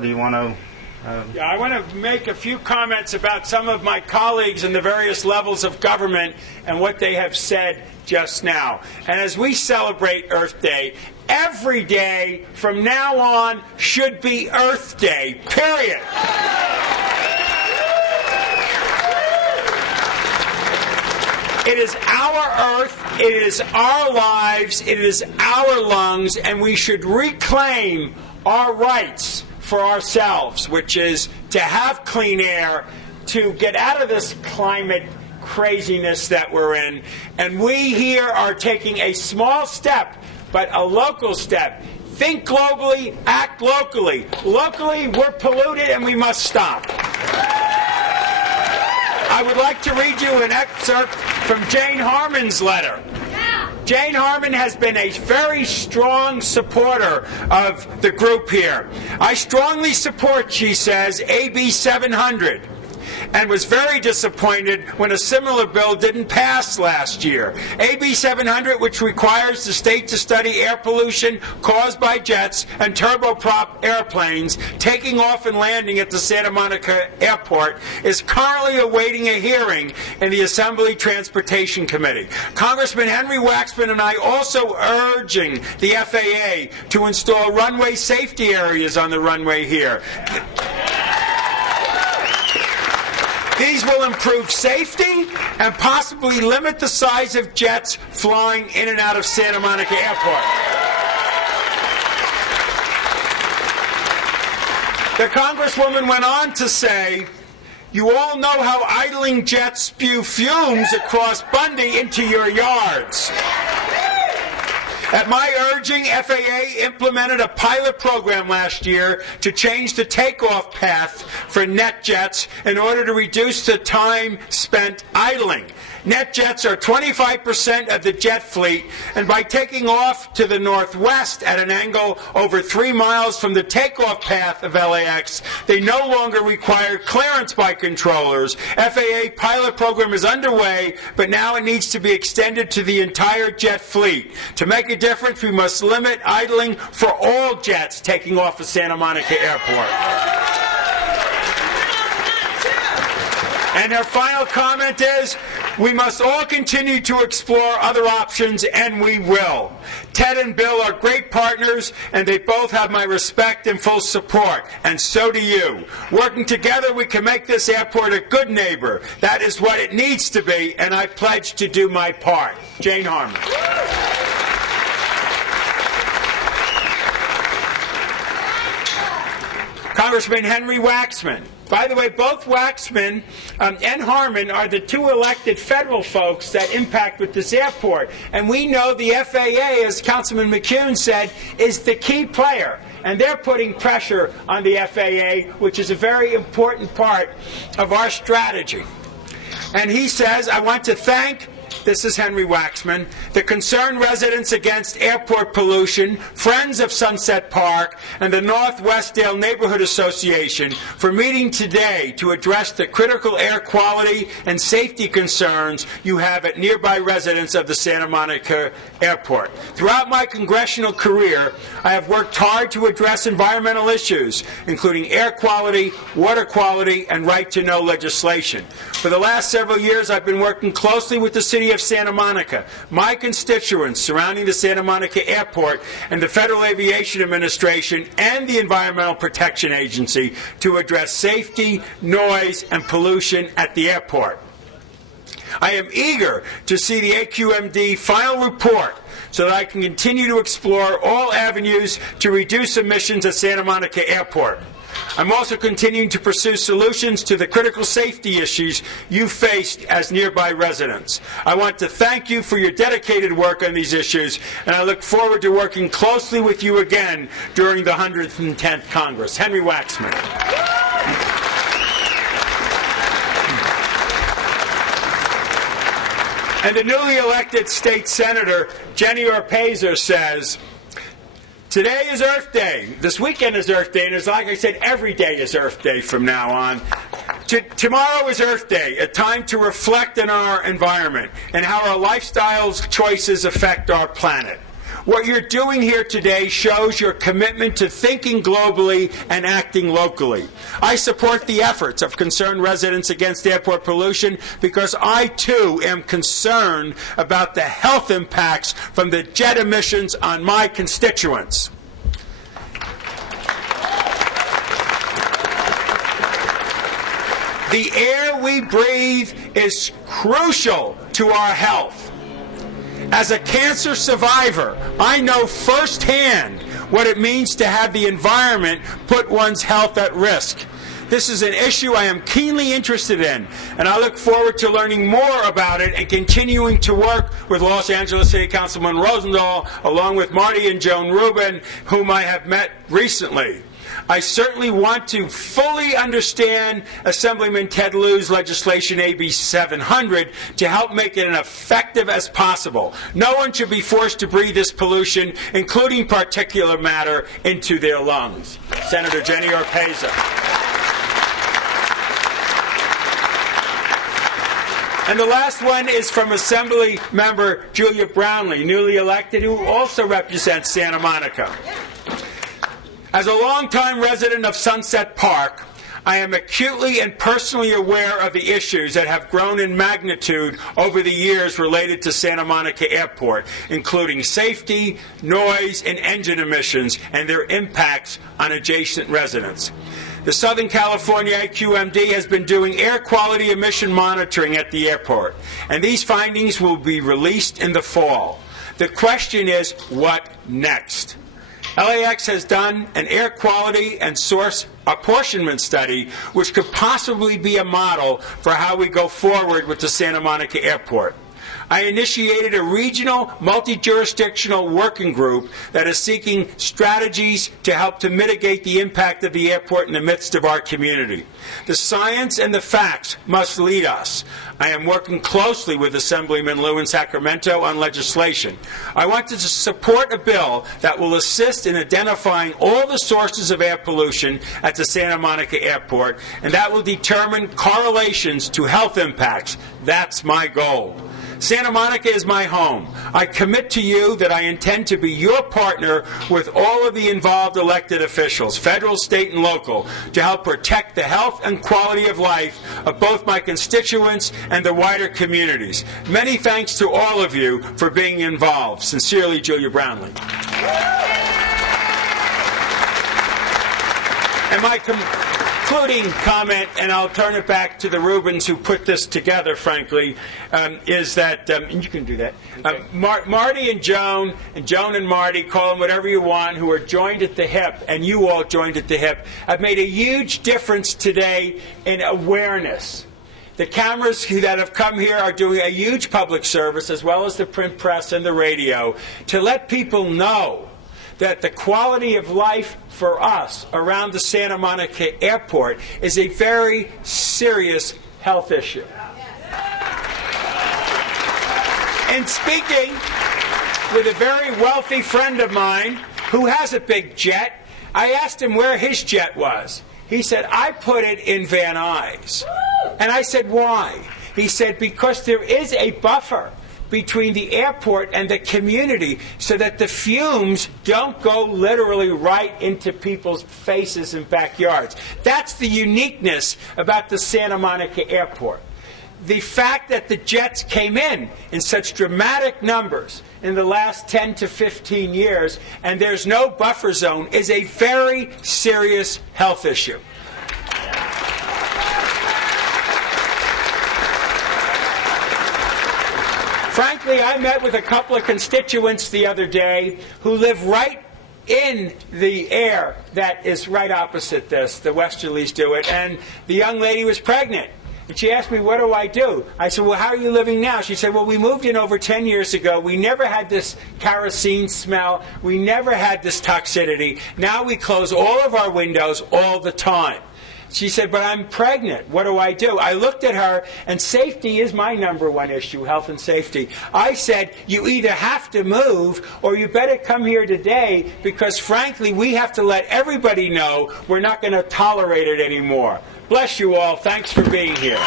do you want to... Yeah, I want to make a few comments about some of my colleagues in the various levels of government and what they have said just now. And as we celebrate Earth Day, every day from now on should be Earth Day, period. It is our Earth, it is our lives, it is our lungs, and we should reclaim our rights for ourselves, which is to have clean air, to get out of this climate craziness that we're in. And we here are taking a small step, but a local step. Think globally, act locally. Locally, we're polluted and we must stop. I would like to read you an excerpt from Jane Harman's letter. Jane Harman has been a very strong supporter of the group here. I strongly support, she says, AB 700, and was very disappointed when a similar bill didn't pass last year. AB 700, which requires the state to study air pollution caused by jets and turboprop airplanes taking off and landing at the Santa Monica Airport, is currently awaiting a hearing in the Assembly Transportation Committee. Congressman Henry Waxman and I also urging the FAA to install runway safety areas on the runway here. These will improve safety and possibly limit the size of jets flying in and out of Santa Monica Airport. The Congresswoman went on to say, you all know how idling jets spew fumes across Bundy into your yards. At my urging, FAA implemented a pilot program last year to change the takeoff path for net jets in order to reduce the time spent idling. Net jets are 25% of the jet fleet, and by taking off to the northwest at an angle over 3 miles from the takeoff path of LAX, they no longer require clearance by controllers. FAA pilot program is underway, but now it needs to be extended to the entire jet fleet. To make a difference, we must limit idling for all jets taking off of Santa Monica Airport. And her final comment is, we must all continue to explore other options, and we will. Ted and Bill are great partners, and they both have my respect and full support, and so do you. Working together, we can make this airport a good neighbor. That is what it needs to be, and I pledge to do my part. Jane Harman. Congressman Henry Waxman. By the way, both Waxman and Harman are the two elected federal folks that impact with this airport. And we know the FAA, as Councilman McCune said, is the key player. And they're putting pressure on the FAA, which is a very important part of our strategy. And he says, I want to thank, this is Henry Waxman, the concerned residents against airport pollution, Friends of Sunset Park, and the North Westdale Neighborhood Association for meeting today to address the critical air quality and safety concerns you have at nearby residents of the Santa Monica Airport. Throughout my congressional career, I have worked hard to address environmental issues, including air quality, water quality, and right-to-know legislation. For the last several years, I've been working closely with the City of Santa Monica, my constituents surrounding the Santa Monica Airport, and the Federal Aviation Administration and the Environmental Protection Agency to address safety, noise, and pollution at the airport. I am eager to see the AQMD final report so that I can continue to explore all avenues to reduce emissions at Santa Monica Airport. I'm also continuing to pursue solutions to the critical safety issues you faced as nearby residents. I want to thank you for your dedicated work on these issues, and I look forward to working closely with you again during the 110th Congress. Henry Waxman. And the newly elected state senator, Jenny Orpazer, says, today is Earth Day. This weekend is Earth Day, and it's like I said, every day is Earth Day from now on. Tomorrow is Earth Day, a time to reflect on our environment and how our lifestyle choices affect our planet. What you're doing here today shows your commitment to thinking globally and acting locally. I support the efforts of concerned residents against airport pollution because I, too, am concerned about the health impacts from the jet emissions on my constituents. The air we breathe is crucial to our health. As a cancer survivor, I know firsthand what it means to have the environment put one's health at risk. This is an issue I am keenly interested in, and I look forward to learning more about it and continuing to work with Los Angeles City Councilman Rosendahl, along with Marty and Joan Rubin, whom I have met recently. I certainly want to fully understand Assemblyman Ted Lieu's legislation AB 700 to help make it as effective as possible. No one should be forced to breathe this pollution, including particulate matter, into their lungs. Senator Jenny Orpeza. And the last one is from Assembly Member Julia Brownlee, newly elected, who also represents Santa Monica. As a longtime resident of Sunset Park, I am acutely and personally aware of the issues that have grown in magnitude over the years related to Santa Monica Airport, including safety, noise, and engine emissions, and their impacts on adjacent residents. The Southern California IQMD has been doing air quality emission monitoring at the airport, and these findings will be released in the fall. The question is, what next? LAX has done an air quality and source apportionment study, which could possibly be a model for how we go forward with the Santa Monica Airport. I initiated a regional, multi-jurisdictional working group that is seeking strategies to help to mitigate the impact of the airport in the midst of our community. The science and the facts must lead us. I am working closely with Assemblyman Lieu in Sacramento on legislation. I want to support a bill that will assist in identifying all the sources of air pollution at the Santa Monica Airport, and that will determine correlations to health impacts. That's my goal. Santa Monica is my home. I commit to you that I intend to be your partner with all of the involved elected officials, federal, state, and local, to help protect the health and quality of life of both my constituents and the wider communities. Many thanks to all of you for being involved. Sincerely, Julia Brownlee. And my concluding comment, and I'll turn it back to the Rubins who put this together, frankly, is that, and you can do that, Marty and Joan and Marty, call them whatever you want, who are joined at the hip, and you all joined at the hip, have made a huge difference today in awareness. The cameras that have come here are doing a huge public service, as well as the print press and the radio, to let people know that the quality of life for us around the Santa Monica Airport is a very serious health issue. And speaking with a very wealthy friend of mine who has a big jet, I asked him where his jet was. He said, I put it in Van Nuys. And I said, why? He said, because there is a buffer between the airport and the community so that the fumes don't go literally right into people's faces and backyards. That's the uniqueness about the Santa Monica Airport. The fact that the jets came in such dramatic numbers in the last 10 to 15 years and there's no buffer zone is a very serious health issue. Frankly, I met with a couple of constituents the other day who live right in the air that is right opposite this. The Westerlies do it. And the young lady was pregnant. And she asked me, what do I do? I said, well, how are you living now? She said, well, we moved in over 10 years ago. We never had this kerosene smell. We never had this toxicity. Now we close all of our windows all the time. She said, but I'm pregnant. What do I do? I looked at her, and safety is my number one issue, health and safety. I said, you either have to move or you better come here today because, frankly, we have to let everybody know we're not going to tolerate it anymore. Bless you all. Thanks for being here.